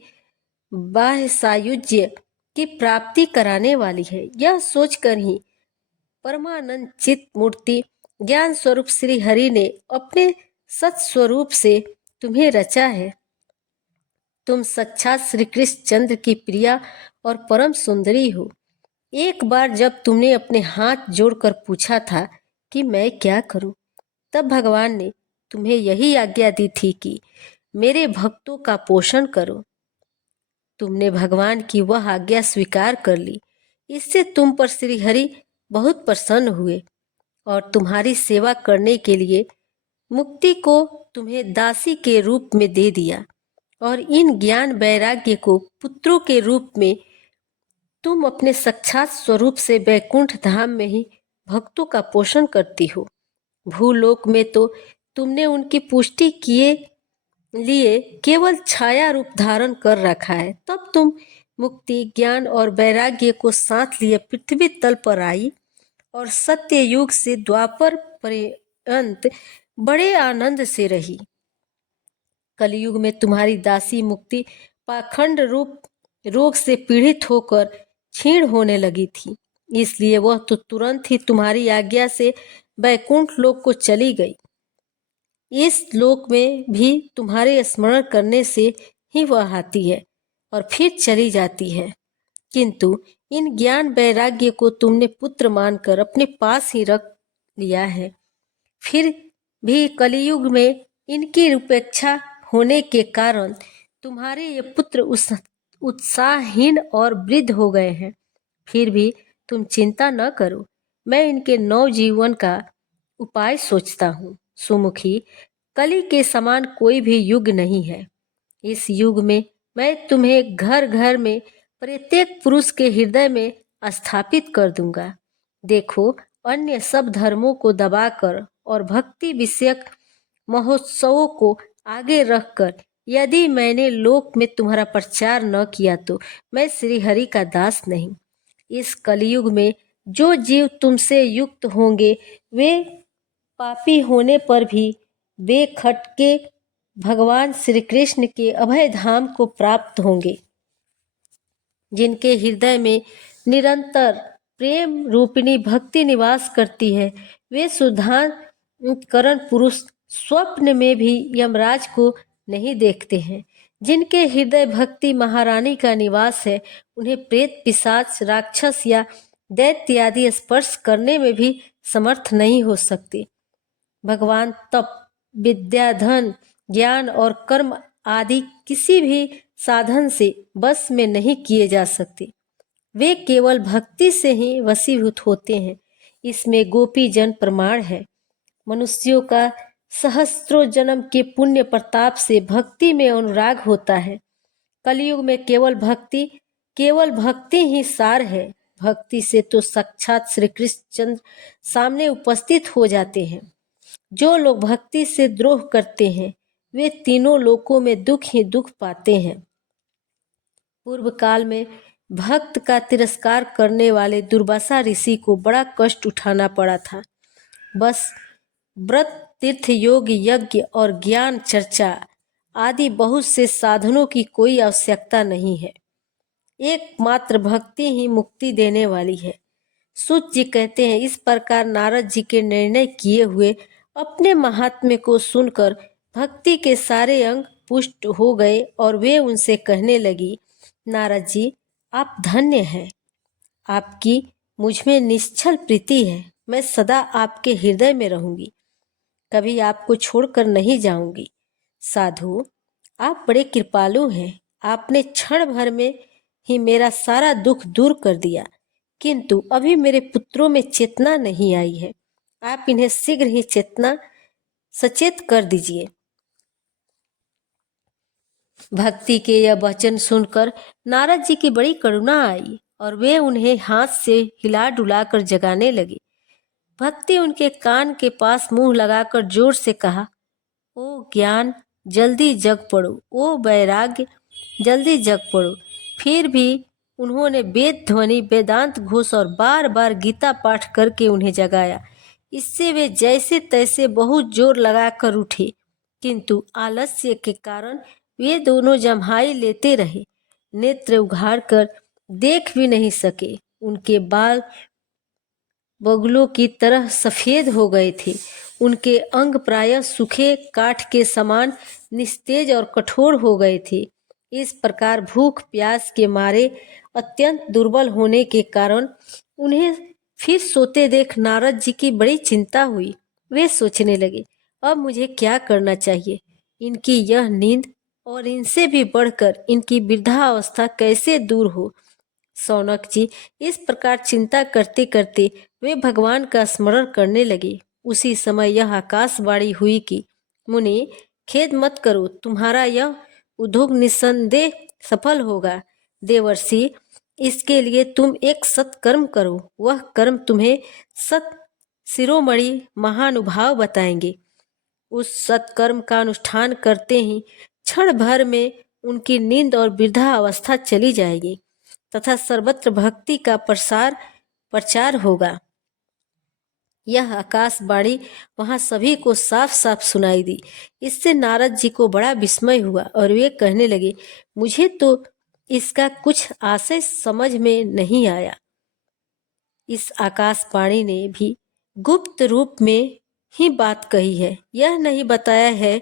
बाह्य सायुज्य की प्राप्ति कराने वाली है। यह सोचकर ही परमानंद चित मूर्ति ज्ञान स्वरूप श्री हरि ने अपने सत स्वरूप से तुम्हें रचा है। तुम साक्षात श्री कृष्ण चंद्र की प्रिया और परम सुंदरी हो। एक बार जब तुमने अपने हाथ जोड़कर पूछा था कि मैं क्या करूं, तब भगवान ने तुम्हें यही आज्ञा दी थी कि मेरे भक्तों का पोषण करो। तुमने भगवान की वह आज्ञा स्वीकार कर ली। इससे तुम पर श्री हरि बहुत प्रसन्न हुए और तुम्हारी सेवा करने के लिए मुक्ति को तुम्हें दासी के रूप में दे दिया और इन ज्ञान वैराग्य को पुत्रों के रूप में तुम अपने साक्षात स्वरूप से वैकुंठ धाम में ही भक्तों का पोषण करती हो। भूलोक में तो तुमने उनकी पुष्टि किए लिए केवल छाया रूप धारण कर रखा है। तब तुम मुक्ति, ज्ञान और वैराग्य को साथ लिए पृथ्वी तल पर आई और सत्य युग से द्वापर पर्यंत बड़े आनंद से रही। कलयुग में तुम्हारी दासी मुक्ति पाखंड रूप रोग से पीड़ित होकर क्षीण होने लगी थी, इसलिए वह तो तुरंत ही तुम्हारी आज्ञा से वैकुंठ लोक को चली गई। इस लोक में भी तुम्हारे स्मरण करने से ही वह आती है और फिर चली जाती है, किंतु इन ज्ञान वैराग्य को तुमने पुत्र मानकर अपने पास ही रख लिया है। फिर भी कलयुग में इनकी उपेक्षा होने के कारण तुम्हारे ये पुत्र उत्साहहीन और वृद्ध हो गए हैं। फिर भी तुम चिंता न करो, मैं इनके नवजीवन का उपाय सोचता हूँ। सुमुखी, कली के समान कोई भी युग नहीं है। इस युग में मैं तुम्हें घर घर में प्रत्येक पुरुष के हृदय में स्थापित कर दूंगा। देखो, अन्य सब धर्मों को दबाकर और भक्ति विषयक महोत्सवों को आगे रखकर यदि मैंने लोक में तुम्हारा प्रचार न किया तो मैं श्री हरि का दास नहीं। इस कलयुग में जो जीव तुमसे युक्त होंगे वे पापी होने पर भी बेखटके भगवान श्री कृष्ण के अभय धाम को प्राप्त होंगे। जिनके हृदय में निरंतर प्रेम रूपिणी भक्ति निवास करती है, वे सुधाकरण पुरुष स्वप्न में भी यमराज को नहीं देखते हैं। जिनके हृदय भक्ति महारानी का निवास है, उन्हें प्रेत, पिशाच, राक्षस या दैत्य आदि स्पर्श करने में भी समर्थ नहीं हो सकते। भगवान तप, विद्या, धन, ज्ञान और कर्म आदि किसी भी साधन से बस में नहीं किए जा सकते। वे केवल भक्ति से ही वशीभूत होते हैं। इसमें गोपी जन प्रमाण है। मनुष्यों का सहस्त्रों जन्म के पुण्य प्रताप से भक्ति में अनुराग होता है। कलयुग में केवल भक्ति ही सार है। भक्ति से तो साक्षात श्री कृष्ण चंद्र सामने उपस्थित हो जाते हैं। जो लोग भक्ति से द्रोह करते हैं वे तीनों लोकों में दुख ही दुख पाते हैं। पूर्व काल में भक्त का तिरस्कार करने वाले दुर्वासा ऋषि को बड़ा कष्ट उठाना पड़ा था। बस व्रत, तीर्थ, योग, यज्ञ और ज्ञान चर्चा आदि बहुत से साधनों की कोई आवश्यकता नहीं है। एकमात्र भक्ति ही मुक्ति देने वाली है। सूत जी कहते हैं, इस प्रकार नारद जी के निर्णय किए हुए अपने महात्म्य को सुनकर भक्ति के सारे अंग पुष्ट हो गए और वे उनसे कहने लगी, नारद जी, आप धन्य हैं। आपकी मुझ में निश्चल प्रीति है। मैं सदा आपके हृदय में रहूंगी, कभी आपको छोड़कर नहीं जाऊंगी। साधु, आप बड़े कृपालु हैं। आपने क्षण भर में ही मेरा सारा दुख दूर कर दिया, किंतु अभी मेरे पुत्रों में चेतना नहीं आई है। आप इन्हें शीघ्र ही सचेत कर दीजिए। भक्ति के यह वचन सुनकर नारद जी की बड़ी करुणा आई और वे उन्हें हाथ से हिला डुलाकर जगाने लगे। भक्ति उनके कान के पास मुंह लगाकर जोर से कहा, ओ ज्ञान, जल्दी जग पड़ो। ओ वैराग्य, जल्दी जग पड़ो। फिर भी उन्होंने वेद ध्वनि, वेदांत घोष और बार बार गीता पाठ करके उन्हें जगाया। इससे वे जैसे तैसे बहुत जोर लगाकर उठे, किंतु आलस्य के कारण वे दोनों जम्हाई लेते रहे। नेत्र उघाड़कर देख भी नहीं सके। उनके बाल बगुलों की तरह सफेद हो गए थे। उनके अंग प्रायः सूखे काठ के समान निस्तेज और कठोर हो गए थे। इस प्रकार भूख प्यास के मारे अत्यंत दुर्बल होने के कारण उन्हें फिर सोते देख नारद जी की बड़ी चिंता हुई। वे सोचने लगे, अब मुझे क्या करना चाहिए? इनकी यह नींद और इनसे भी बढ़कर इनकी वृद्धावस्था कैसे दूर हो? शौनक जी इस प्रकार चिंता करते करते वे भगवान का स्मरण करने लगे। उसी समय यह आकाशवाणी हुई कि मुनि, खेद मत करो, तुम्हारा यह उद्योग निस्संदेह सफल होगा। देवर्षि, इसके लिए तुम एक सत्कर्म करो, वह कर्म तुम्हें सत शिरोमणि महानुभाव बताएंगे। उस सत्कर्म का अनुष्ठान करते ही क्षण भर में उनकी नींद और वृद्धा अवस्था चली जाएगी तथा सर्वत्र भक्ति का प्रचार होगा। यह आकाशवाणी वहां सभी को साफ साफ सुनाई दी। इससे नारद जी को बड़ा विस्मय हुआ और वे कहने लगे, मुझे तो इसका कुछ आशय समझ में नहीं आया। इस आकाशवाणी ने भी गुप्त रूप में ही बात कही है। यह नहीं बताया है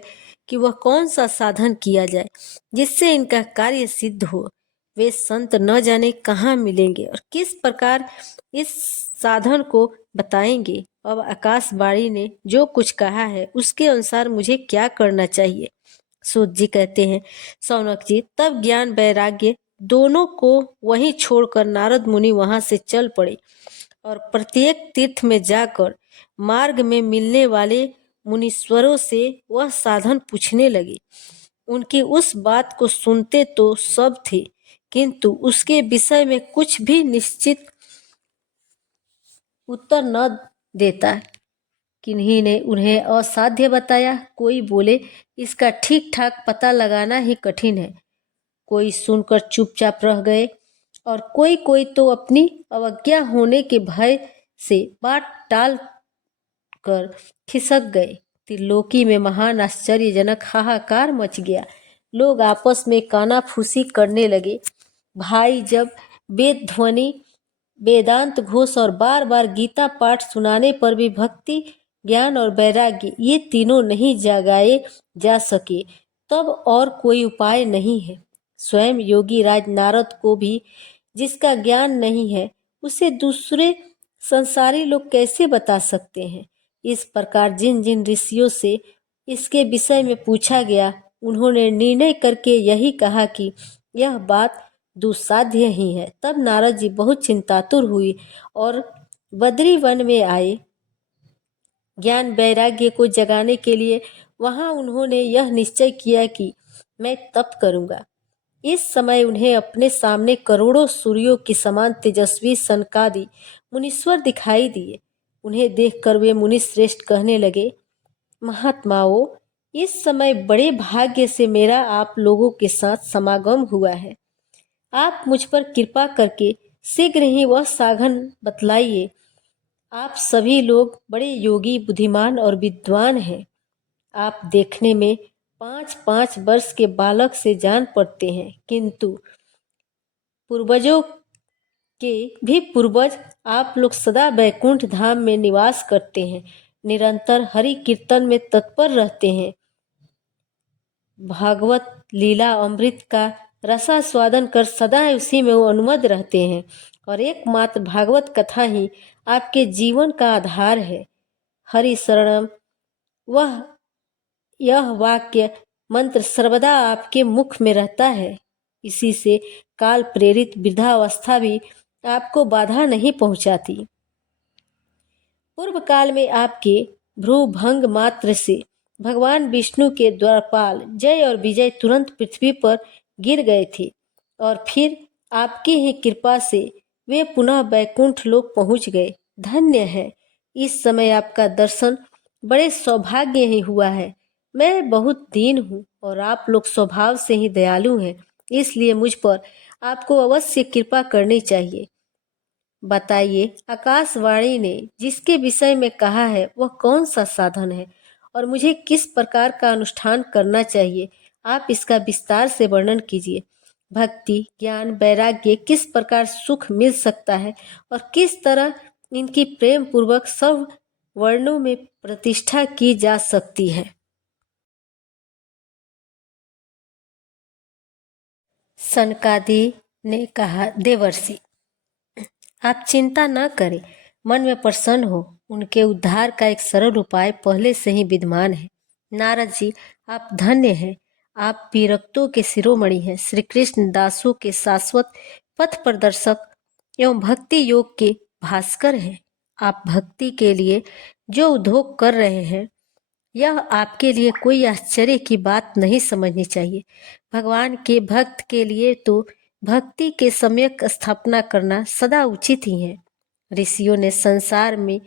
कि वह कौन सा साधन किया जाए जिससे इनका कार्य सिद्ध हो। वे संत न जाने कहाँ मिलेंगे और किस प्रकार इस साधन को बताएंगे। अब आकाशवाणी ने जो कुछ कहा है उसके अनुसार मुझे क्या करना चाहिए? सूत जी कहते हैं, शौनक जी, तब ज्ञान वैराग्य दोनों को वहीं छोड़कर नारद मुनि वहां से चल पड़े और प्रत्येक तीर्थ में जाकर मार्ग में मिलने वाले मुनीश्वरों से वह साधन पूछने लगे। उनकी उस बात को सुनते तो सब थे, किंतु उसके विषय में कुछ भी निश्चित उत्तर न देता। किन्हीं ने उन्हें असाध्य बताया, कोई बोले इसका ठीक ठाक पता लगाना ही कठिन है। कोई सुनकर चुपचाप रह गए और कोई कोई तो अपनी अवज्ञा होने के भय से बात टाल कर खिसक गए। त्रिलोकी में महान आश्चर्यजनक हाहाकार मच गया। लोग आपस में कानाफूसी करने लगे। भाई जब वेद ध्वनि, वेदांत घोष और बार बार गीता पाठ सुनाने पर भी भक्ति, ज्ञान और वैराग्य ये तीनों नहीं जगाए जा सके, तब और कोई उपाय नहीं है। स्वयं योगी राज नारद को भी जिसका ज्ञान नहीं है उसे दूसरे संसारी लोग कैसे बता सकते हैं? इस प्रकार जिन जिन ऋषियों से इसके विषय में पूछा गया, उन्होंने निर्णय करके यही कहा कि यह बात दुस्साध्य ही है। तब नारद जी बहुत चिंतातुर हुई और बद्री वन में आए। ज्ञान वैराग्य को जगाने के लिए वहां उन्होंने यह निश्चय किया कि मैं तप करूंगा। इस समय उन्हें अपने सामने करोड़ों सूर्यों के समान तेजस्वी सनकादि मुनीश्वर दिखाई दिए। उन्हें देखकर वे मुनि श्रेष्ठ कहने लगे, महात्माओं, इस समय बड़े भाग्य से मेरा आप लोगों के साथ समागम हुआ है। आप मुझ पर कृपा करके शीघ्र ही वह साधन बतलाइए। आप सभी लोग बड़े योगी, बुद्धिमान और विद्वान हैं। आप देखने में 5-5 वर्ष के बालक से जान पड़ते हैं, किंतु पूर्वजों के भी पूर्वज आप लोग सदा वैकुंठ धाम में निवास करते हैं, निरंतर हरि कीर्तन में तत्पर रहते हैं, भागवत लीला अमृत का रसास्वादन कर सदा उसी में वो अनुमद रहते हैं और एकमात्र भागवत कथा ही आपके जीवन का आधार है। हरि शरणम, वह यह वाक्य मंत्र सर्वदा आपके मुख में रहता है। इसी से काल प्रेरित वृद्धावस्था भी आपको बाधा नहीं पहुंचाती। पूर्व काल में आपके भ्रू भंग मात्र से भगवान विष्णु के द्वारपाल जय और विजय तुरंत पृथ्वी पर गिर गए थे और फिर आपकी ही कृपा से वे पुनः वैकुंठ लोक पहुंच गए। धन्य है, इस समय आपका दर्शन बड़े सौभाग्य ही हुआ है। मैं बहुत दीन हूँ और आप लोग स्वभाव से ही दयालु हैं, इसलिए मुझ पर आपको अवश्य कृपा करनी चाहिए। बताइए, आकाशवाणी ने जिसके विषय में कहा है वह कौन सा साधन है और मुझे किस प्रकार का अनुष्ठान करना चाहिए? आप इसका विस्तार से वर्णन कीजिए। भक्ति, ज्ञान, वैराग्य किस प्रकार सुख मिल सकता है और किस तरह इनकी प्रेम पूर्वक सब वर्णों में प्रतिष्ठा की जा सकती है। सनकादि ने कहा, देवर्षि आप चिंता न करें, मन में प्रसन्न हो, उनके उद्धार का एक सरल उपाय पहले से ही विद्यमान है। नारद जी आप धन्य हैं, आप पीरक्तों के शिरोमणि हैं, श्री कृष्ण दासों के शाश्वत पथ प्रदर्शक एवं भक्ति योग के भास्कर हैं। आप भक्ति के लिए जो उद्योग कर रहे हैं यह आपके लिए कोई आश्चर्य की बात नहीं समझनी चाहिए। भगवान के भक्त के लिए तो भक्ति के सम्यक स्थापना करना सदा उचित ही है। ऋषियों ने संसार में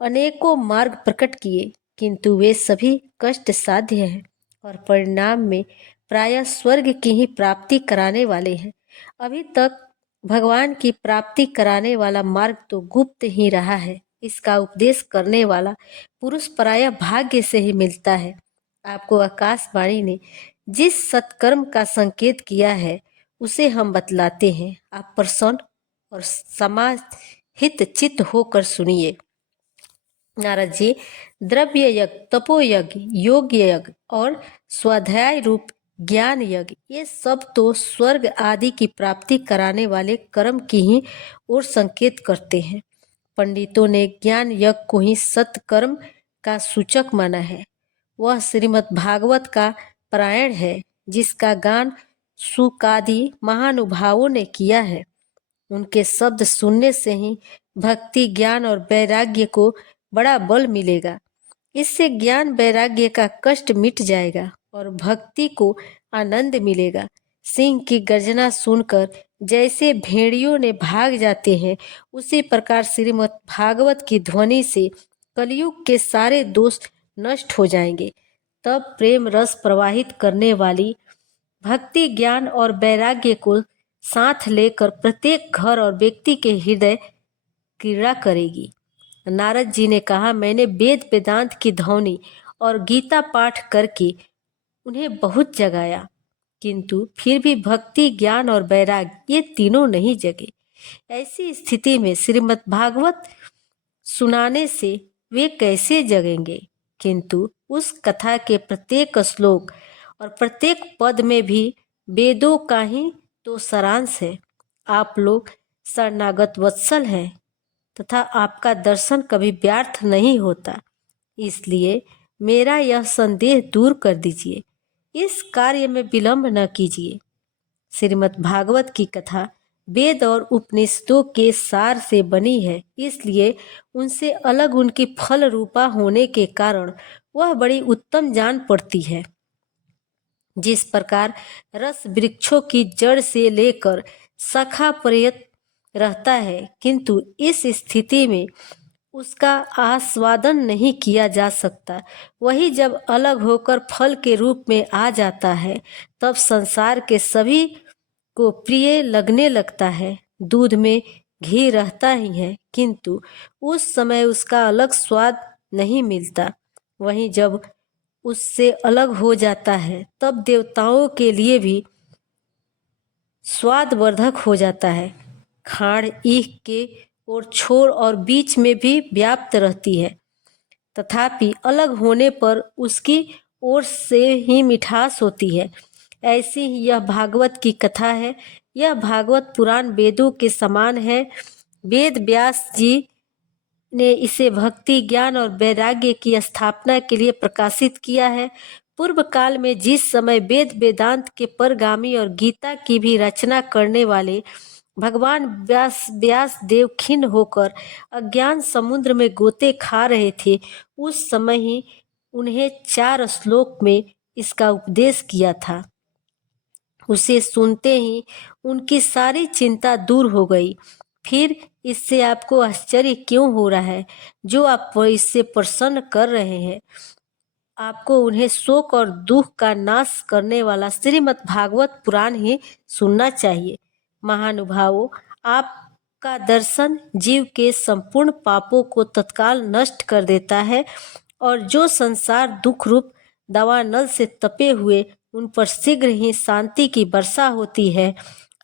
अनेकों मार्ग प्रकट किए, किंतु वे सभी कष्ट साध्य हैं और परिणाम में प्रायः स्वर्ग की ही प्राप्ति कराने वाले हैं। अभी तक भगवान की प्राप्ति कराने वाला मार्ग तो गुप्त ही रहा है। इसका उपदेश करने वाला पुरुष प्रायः भाग्य से ही मिलता है। आपको आकाशवाणी ने जिस सत्कर्म का संकेत किया है उसे हम बतलाते हैं। आप प्रसन्न और समाज हित चित्त होकर सुनिए। नारद जी, द्रव्य यज्ञ, तपो यज्ञ, योग यज्ञ और स्वाध्याय रूप ज्ञान यज्ञ, ये सब तो स्वर्ग आदि की प्राप्ति कराने वाले कर्म की ही ओर संकेत करते हैं। पंडितों ने ज्ञान यज्ञ को ही सत्कर्म का सूचक माना है। वह श्रीमद् भागवत का पारायण है, जिसका गान शुकादि महानुभावों ने किया है। उनके शब्द सुनने से ही भक्ति, ज्ञान और वैराग्य को बड़ा बल मिलेगा। इससे ज्ञान वैराग्य का कष्ट मिट जाएगा और भक्ति को आनंद मिलेगा। सिंह की गर्जना सुनकर जैसे भेड़ियों ने भाग जाते हैं, उसी प्रकार श्रीमद् भागवत की ध्वनि से कलयुग के सारे दोष नष्ट हो जाएंगे। तब प्रेम रस प्रवाहित करने वाली भक्ति, ज्ञान और वैराग्य को साथ लेकर प्रत्येक घर और व्यक्ति के हृदय क्रीड़ा करेगी। नारद जी ने कहा, मैंने वेद वेदांत की ध्वनि और गीता पाठ करके उन्हें बहुत जगाया, किंतु फिर भी भक्ति, ज्ञान और वैराग्य ये तीनों नहीं जगे। ऐसी स्थिति में श्रीमद् भागवत सुनाने से वे कैसे जगेंगे? किंतु उस कथा के प्रत्येक श्लोक और प्रत्येक पद में भी वेदों का ही तो सारांश है। आप लोग शरणागत वत्सल हैं तथा आपका दर्शन कभी व्यर्थ नहीं होता, इसलिए मेरा यह संदेह दूर कर दीजिए। इस कार्य में विलंब न कीजिए। श्रीमद् भागवत की कथा वेद और उपनिषदों के सार से बनी है, इसलिए उनसे अलग उनकी फल रूपा होने के कारण वह बड़ी उत्तम जान पड़ती है। जिस प्रकार रस वृक्षों की जड़ से लेकर शाखा पर्यंत रहता है, किंतु इस स्थिति में उसका आस्वादन नहीं किया जा सकता, वही जब अलग होकर फल के रूप में आ जाता है, तब संसार के सभी को प्रिय लगने लगता है। दूध में घी रहता ही है, किंतु उस समय उसका अलग स्वाद नहीं मिलता। वहीं जब उससे अलग हो जाता है, तब देवताओं के लिए भी स्वादवर्धक हो जाता है। खाड़ ईख के और छोर और बीच में भी व्याप्त रहती है, तथापि अलग होने पर उसकी ओर से ही मिठास होती है। ऐसी ही यह भागवत की कथा है। यह भागवत पुराण वेदों के समान है। वेद व्यास जी ने इसे भक्ति, ज्ञान और वैराग्य की स्थापना के लिए प्रकाशित किया है। पूर्व काल में जिस समय वेद वेदांत के परगामी और गीता की भी रचना करने वाले भगवान व्यास देव खिन्न होकर अज्ञान समुद्र में गोते खा रहे थे, उस समय ही उन्हें 4 श्लोक में इसका उपदेश किया था। उसे सुनते ही उनकी सारी चिंता दूर हो गई। फिर इससे आपको आश्चर्य क्यों हो रहा है? जो आप इससे प्रसन्न कर रहे हैं, आपको उन्हें शोक और दुख का नाश करने वाला श्रीमद् भागवत पुराण ही सुनना चाहिए। महानुभावों, आपका दर्शन जीव के संपूर्ण पापों को तत्काल नष्ट कर देता है और जो संसार दुख रूप दावानल से तपे हुए उन पर शीघ्र ही शांति की वर्षा होती है।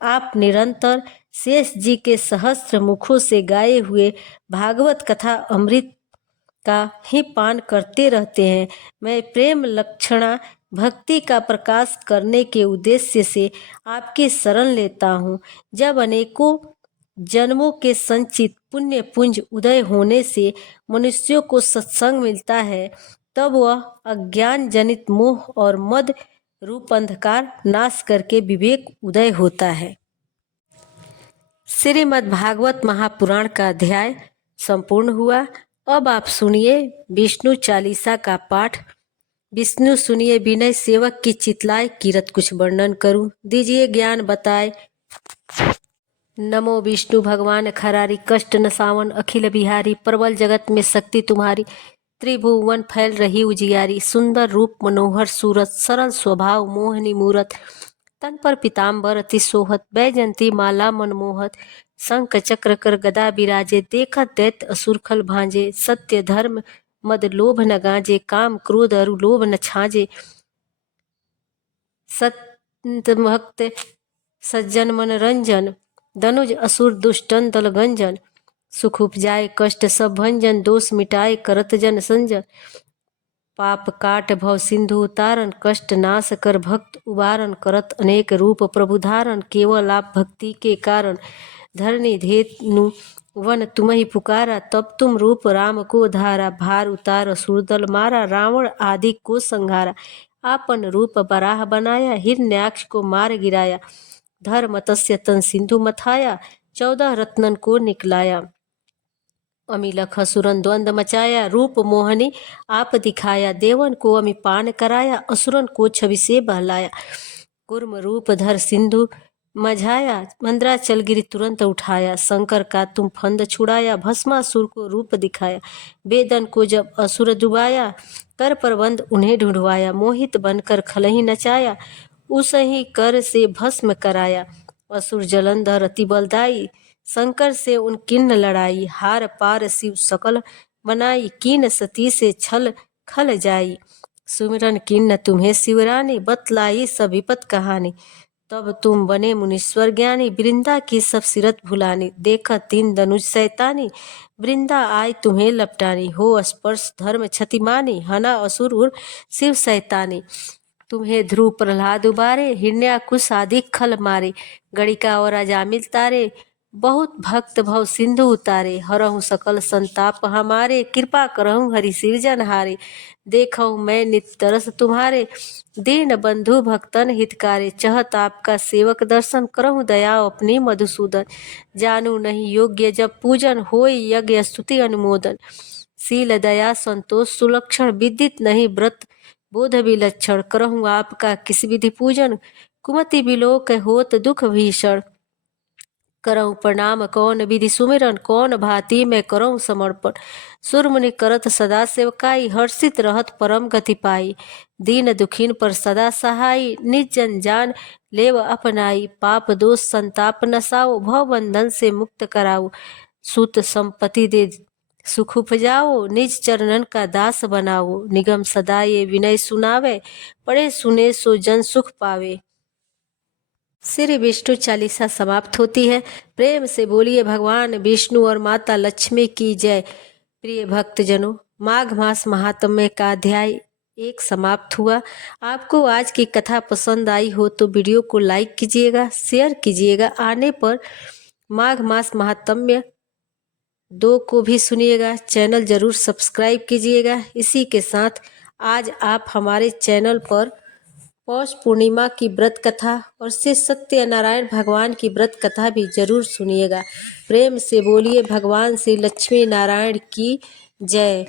आप निरंतर शेष जी के सहस्त्र मुखों से गाए हुए भागवत कथा अमृत का ही पान करते रहते हैं। मैं प्रेम लक्षणा भक्ति का प्रकाश करने के उद्देश्य से आपकी शरण लेता हूँ। जब अनेकों जन्मों के संचित पुण्य पुंज उदय होने से मनुष्यों को सत्संग मिलता है, तब वह अज्ञान जनित मोह और मद रूप अंधकार नाश करके विवेक उदय होता है। श्रीमद् भागवत महापुराण का अध्याय संपूर्ण हुआ। अब आप सुनिए विष्णु चालीसा का पाठ। विष्णु सुनिए विनय सेवक की चितलाए, कीरत कुछ वर्णन करूं, दीजिए ज्ञान बताए। नमो विष्णु भगवान खरारी, कष्ट नसावन अखिल बिहारी, प्रबल जगत में शक्ति तुम्हारी, त्रिभुवन फैल रही उजियारी। सुंदर रूप मनोहर सूरत, सरल स्वभाव मोहनी मूरत, तन पर पीताम्बर अति सोहत, बैजंती माला मनमोहत, शंख चक्र कर गदा बिराजे, देखत दैत्य असुर खल भांजे, सत्य धर्म मद लोभ न गाजे, काम क्रोध अरु लोभ न छाजे, संत भक्त सज्जन मन रंजन, दनुज असुर दुष्टन दल गंजन, सुख उपजाए कष्ट सब भंजन, दोष मिटाए करत जन संजन, पाप काट भव सिंधु उतारन, कष्ट नाश कर भक्त उबारन, करत अनेक रूप प्रभु धारन, केवल आप भक्ति के कारण, धरनी धेनु वन तुम्हि पुकारा, तब तुम रूप राम को धारा, भार उतार असुर दल मारा, रावण आदि को संहारा, आपन रूप बराह बनाया, हिरण्याक्ष को मार गिराया, धर्म तस्य तन सिंधु मथाया, 14 रत्नन को निकलाया, अमिलख असुरन द्वंद मचाया, रूप मोहनी आप दिखाया, देवन को अमिपान कराया, असुरन को छवि से बहलाया, कुर्म रूप धर सिंधु मझाया, मंद्राचल गिरि तुरंत उठाया, शंकर का तुम फंद छुड़ाया, भस्मासुर को रूप दिखाया, वेदन को जब असुर डुबाया, कर प्रबंध उन्हें ढूंढवाया, मोहित बनकर खलही नचाया, उसही कर से भस्म कराया, असुर जलंधर अति बलदाई, शंकर से उन किन्न लड़ाई, हार पार शिव सकल बनाई, कीन सती से छल खल जाई, सुमिरन किन्न तुम्हें शिवरानी, बतलाई सब विपत कहानी, तब तुम बने मुनीश्वर ज्ञानी, वृंदा की सब सिरत भुलानी, देखा 3 धनुष शैतानी, वृंदा आय तुम्हें लपटानी, हो स्पर्श धर्म क्षतिमानी, हना असुर उर शिव शैतानी, तुम्हें ध्रुव प्रहलाद उबारे, हिरण्याकुश आदि खल मारे, गणिका और अजामिल तारे, बहुत भक्त भव सिंधु उतारे, हरहु सकल संताप हमारे, कृपा करहु हरि सिरजनहारे, देखहु मैं नित तरस तुम्हारे, दीन बंधु भक्तन हितकारे, चहत आपका सेवक दर्शन, करहु दया अपनी मधुसूदन, जानू नहीं योग्य जब पूजन, होय यज्ञ स्तुति अनुमोदन, शील दया संतोष सुलक्षण, विदित नहीं व्रत बोध विलक्षण, करहु आपका किस विधि पूजन, कुमति बिलोक होत दुख भीषण, करऊँ प्रणाम कौन विधि सुमिरन, कौन भांति मैं करऊँ समर्पण, सुर मुनि करत सदा सेवकाई, हर्षित रहत परम गति पाई, दीन दुखीन पर सदा सहाई, निज जन जान लेव अपनाई, पाप दोष संताप नसाओ, भव बंधन से मुक्त कराओ, सुत संपत्ति दे सुख उपजाओ, निज चरणन का दास बनाओ, निगम सदा ये विनय सुनावे, पढ़े सुने सो जन सुख पावे। श्री विष्णु चालीसा समाप्त होती है। प्रेम से बोलिए भगवान विष्णु और माता लक्ष्मी की जय। प्रिय भक्तजनों, माघ मास महात्म्य का अध्याय 1 समाप्त हुआ। आपको आज की कथा पसंद आई हो तो वीडियो को लाइक कीजिएगा, शेयर कीजिएगा। आने पर माघ मास महात्म्य 2 को भी सुनिएगा। चैनल जरूर सब्सक्राइब कीजिएगा। इसी के साथ आज आप हमारे चैनल पर पौष पूर्णिमा की व्रत कथा और श्री सत्यनारायण भगवान की व्रत कथा भी जरूर सुनिएगा। प्रेम से बोलिए भगवान श्री लक्ष्मी नारायण की जय।